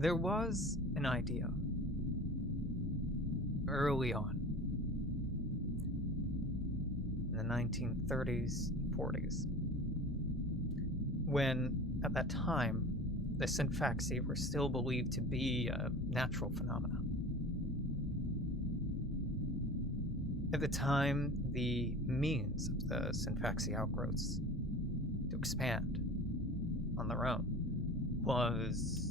There was an idea early on in the 1930s, 40s, when at that time the Synfaxi were still believed to be a natural phenomenon. At the time, the means of the Synfaxi outgrowths to expand on their own was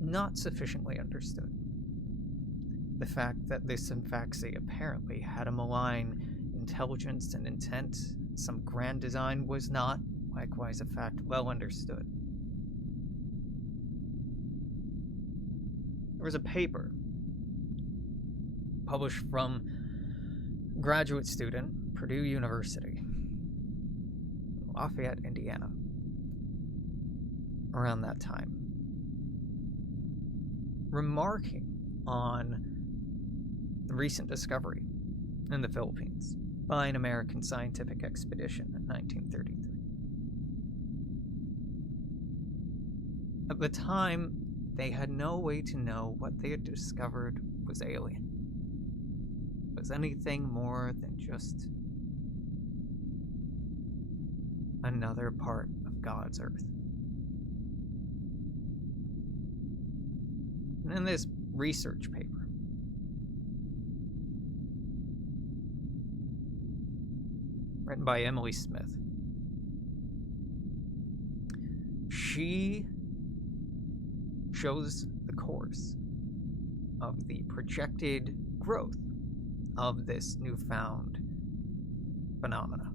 not sufficiently understood. The fact that the Synfaxi apparently had a malign intelligence and intent, some grand design, was not, likewise, a fact well understood. There was a paper published from graduate student, Purdue University, Lafayette, Indiana, around that time, remarking on the recent discovery in the Philippines by an American scientific expedition in 1933. At the time, they had no way to know what they had discovered was alien. Was anything more than just another part of God's earth. And in this research paper, written by Emily Smith, she shows the course of the projected growth of this newfound phenomena.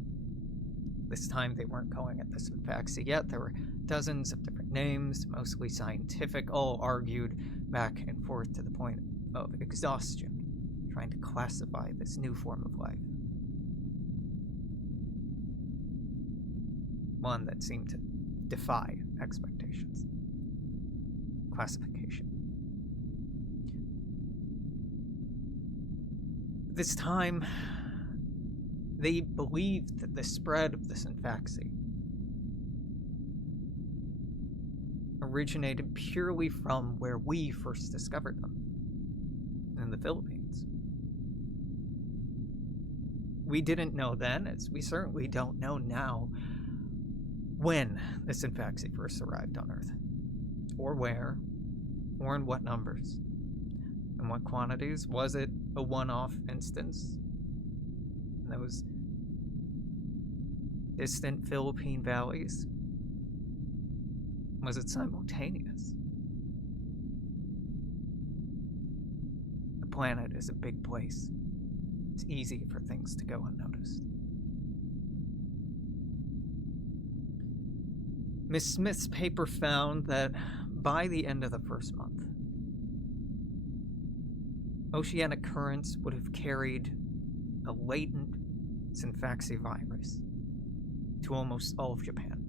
This time they weren't calling it the Synfaxi yet. There were dozens of different names, mostly scientific, all argued back and forth to the point of exhaustion, trying to classify this new form of life. One that seemed to defy expectations. Classification. This time, they believed that the spread of the Synfaxi originated purely from where we first discovered them, in the Philippines. We didn't know then, as we certainly don't know now, when the Synfaxi first arrived on Earth, or where, or in what numbers, and what quantities. Was it a one-off instance in those distant Philippine valleys? Was it simultaneous? The planet is a big place. It's easy for things to go unnoticed. Miss Smith's paper found that by the end of the first month, oceanic currents would have carried a latent Synfaxi virus to almost all of Japan,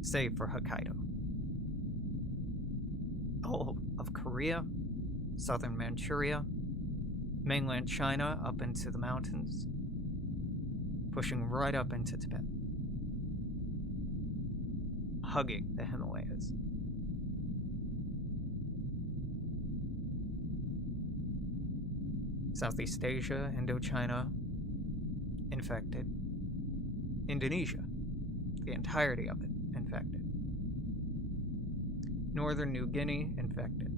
save for Hokkaido. All of Korea, southern Manchuria, mainland China up into the mountains, pushing right up into Tibet, hugging the Himalayas. Southeast Asia, Indochina, infected. Indonesia, the entirety of it, infected. Northern New Guinea, infected.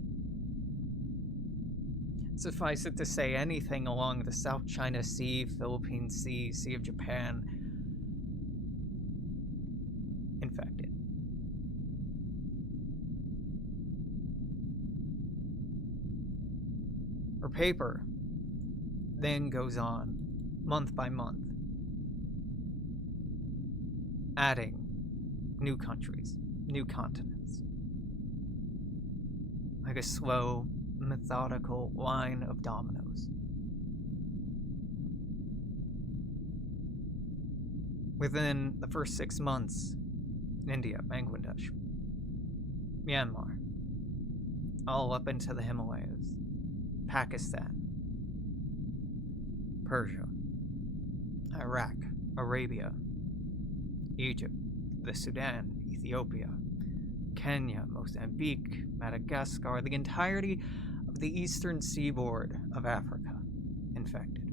Suffice it to say, anything along the South China Sea, Philippine Sea, Sea of Japan, infected. Her paper then goes on, month by month, adding new countries, new continents, like a slow, methodical line of dominoes. Within the first 6 months, India, Bangladesh, Myanmar, all up into the Himalayas, Pakistan, Persia, Iraq, Arabia, Egypt, the Sudan, Ethiopia, Kenya, Mozambique, Madagascar, the entirety of the eastern seaboard of Africa infected.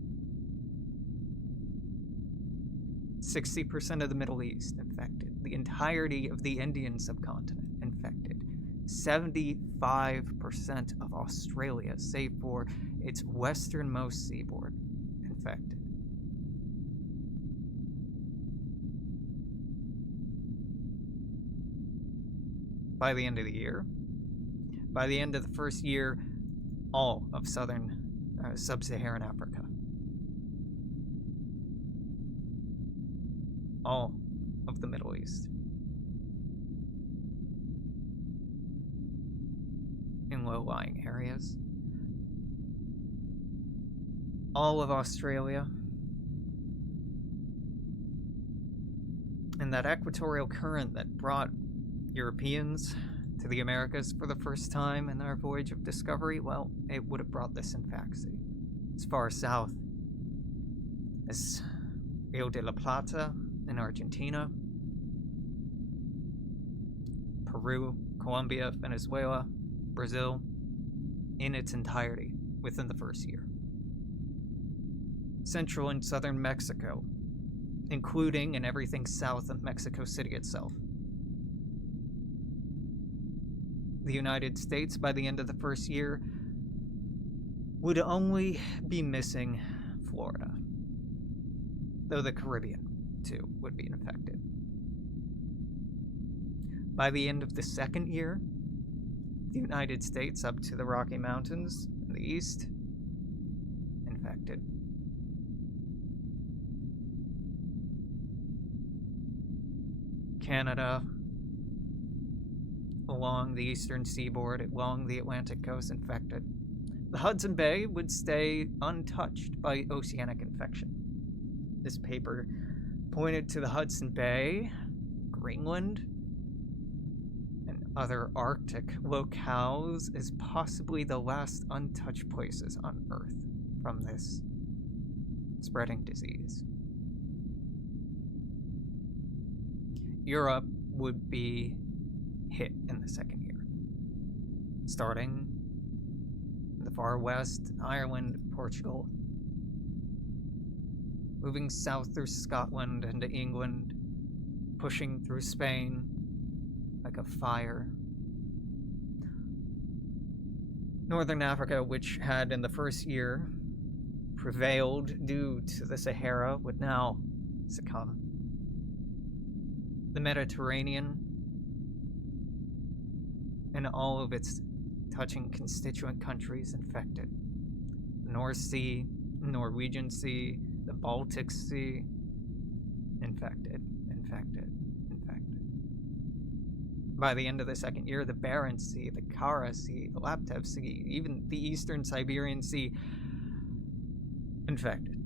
60% of the Middle East infected. The entirety of the Indian subcontinent infected. 75% of Australia, save for its westernmost seaboard, infected. By the end of the year, by the end of the first year, all of sub-Saharan Africa, all of the Middle East, in low-lying areas, all of Australia, and that equatorial current that brought Europeans to the Americas for the first time in their voyage of discovery, well, it would have brought this infaxy as far south as Rio de la Plata in Argentina, Peru, Colombia, Venezuela, Brazil, in its entirety within the first year. Central and southern Mexico, including and everything south of Mexico City itself. The United States, by the end of the first year, would only be missing Florida, though the Caribbean, too, would be infected. By the end of the second year, the United States up to the Rocky Mountains in the east, infected. Canada, along the eastern seaboard, along the Atlantic coast, infected. The Hudson Bay would stay untouched by oceanic infection. This paper pointed to the Hudson Bay, Greenland, and other Arctic locales as possibly the last untouched places on Earth from this spreading disease. Europe would be hit in the second year, starting in the far west, Ireland, Portugal, moving south through Scotland into England, pushing through Spain like a fire. Northern Africa, which had in the first year prevailed due to the Sahara, would now succumb. The Mediterranean and all of its touching constituent countries infected. The North Sea, Norwegian Sea, the Baltic Sea, infected. By the end of the second year, the Barents Sea, the Kara Sea, the Laptev Sea, even the Eastern Siberian Sea, infected.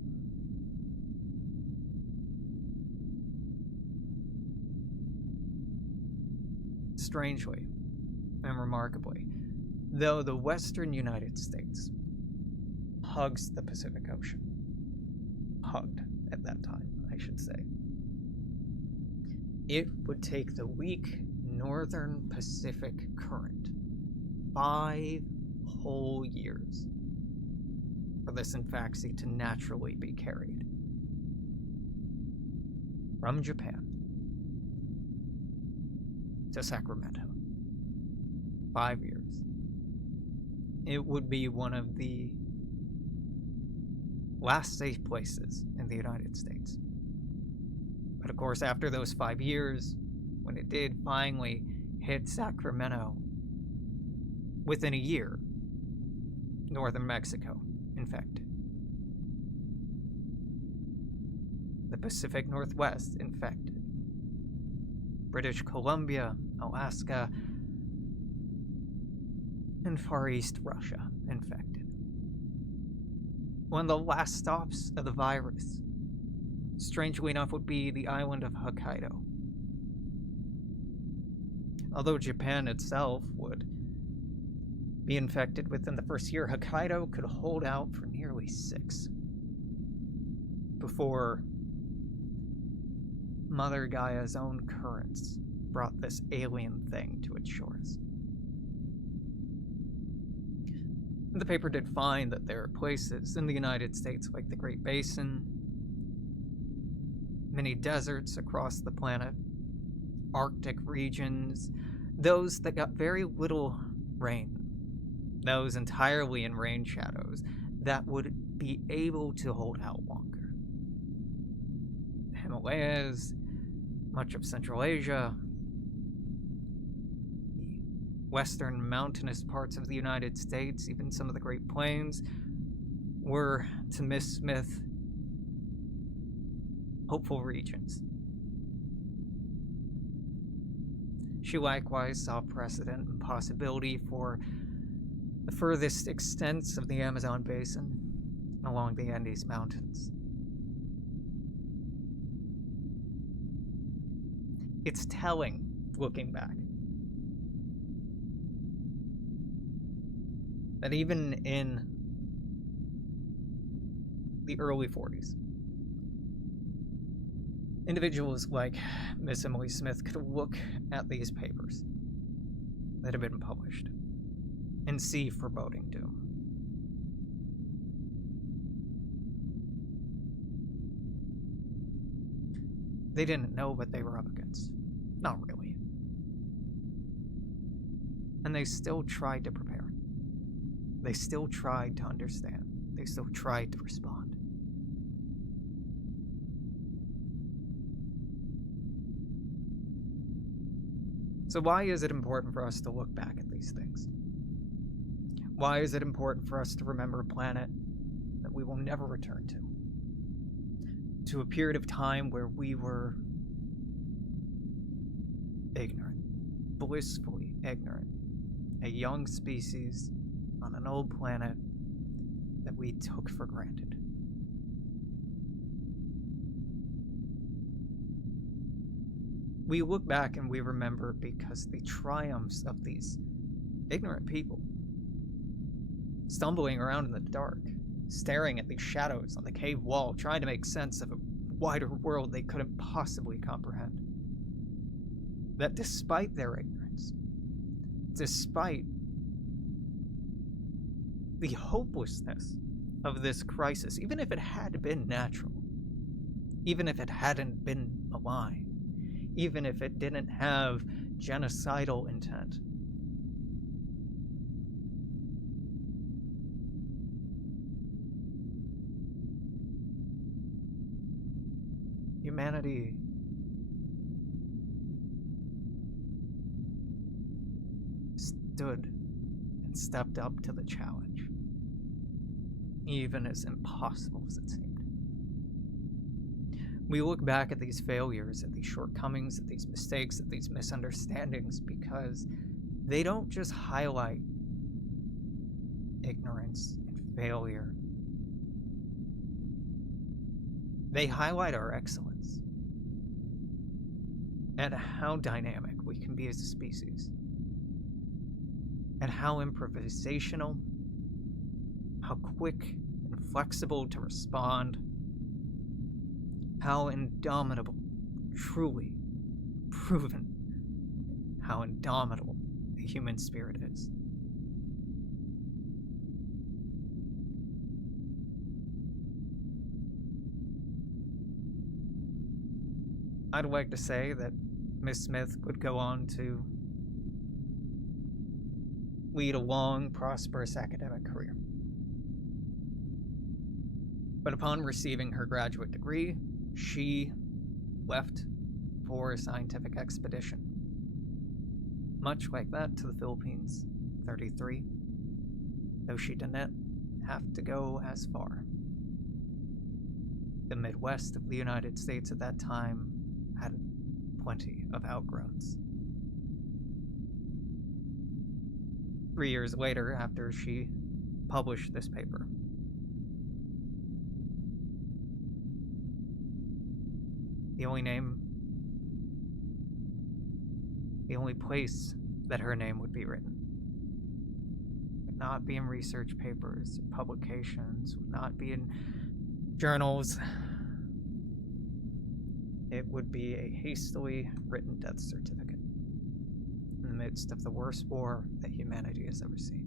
Strangely and remarkably, though the western United States hugs the Pacific Ocean, hugged at that time, I should say, it would take the weak northern Pacific current 5 whole years for this infaxy to naturally be carried from Japan to Sacramento. 5 years. It would be one of the last safe places in the United States. But of course, after those 5 years, when it did finally hit Sacramento, within a year, northern Mexico infected. The Pacific Northwest infected. British Columbia, Alaska, and Far East Russia infected. One of the last stops of the virus, strangely enough, would be the island of Hokkaido. Although Japan itself would be infected within the first year, Hokkaido could hold out for nearly 6 before Mother Gaia's own currents brought this alien thing to its shores. The paper did find that there are places in the United States like the Great Basin, many deserts across the planet, Arctic regions, those that got very little rain, those entirely in rain shadows, that would be able to hold out longer. The Himalayas, much of Central Asia, the western mountainous parts of the United States, even some of the Great Plains, were, to Miss Smith, hopeful regions. She likewise saw precedent and possibility for the furthest extents of the Amazon basin along the Andes Mountains. It's telling, looking back, that even in the early 40s, individuals like Miss Emily Smith could look at these papers that had been published and see foreboding doom. They didn't know what they were up against. Not really. And they still tried to prepare. They still tried to understand. They still tried to respond. So why is it important for us to look back at these things? Why is it important for us to remember a planet that we will never return to? To a period of time where we were ignorant, blissfully ignorant, a young species on an old planet that we took for granted. We look back and we remember because the triumphs of these ignorant people, stumbling around in the dark, staring at these shadows on the cave wall, trying to make sense of a wider world they couldn't possibly comprehend. That despite their ignorance, despite the hopelessness of this crisis, even if it had been natural, even if it hadn't been malign, even if it didn't have genocidal intent, humanity stood and stepped up to the challenge, even as impossible as it seemed. We look back at these failures, at these shortcomings, at these mistakes, at these misunderstandings, because they don't just highlight ignorance and failure. They highlight our excellence and how dynamic we can be as a species, and how improvisational, how quick and flexible to respond, how indomitable, truly proven how indomitable the human spirit is. I'd like to say that Miss Smith would go on to lead a long, prosperous academic career. But upon receiving her graduate degree, she left for a scientific expedition. Much like that to the Philippines, 33, though she didn't have to go as far. The Midwest of the United States at that time had plenty of outgrowths. 3 years later, after she published this paper, the only place that her name would be written would not be in research papers or publications, would not be in journals. it would be a hastily written death certificate in the midst of the worst war that humanity has ever seen.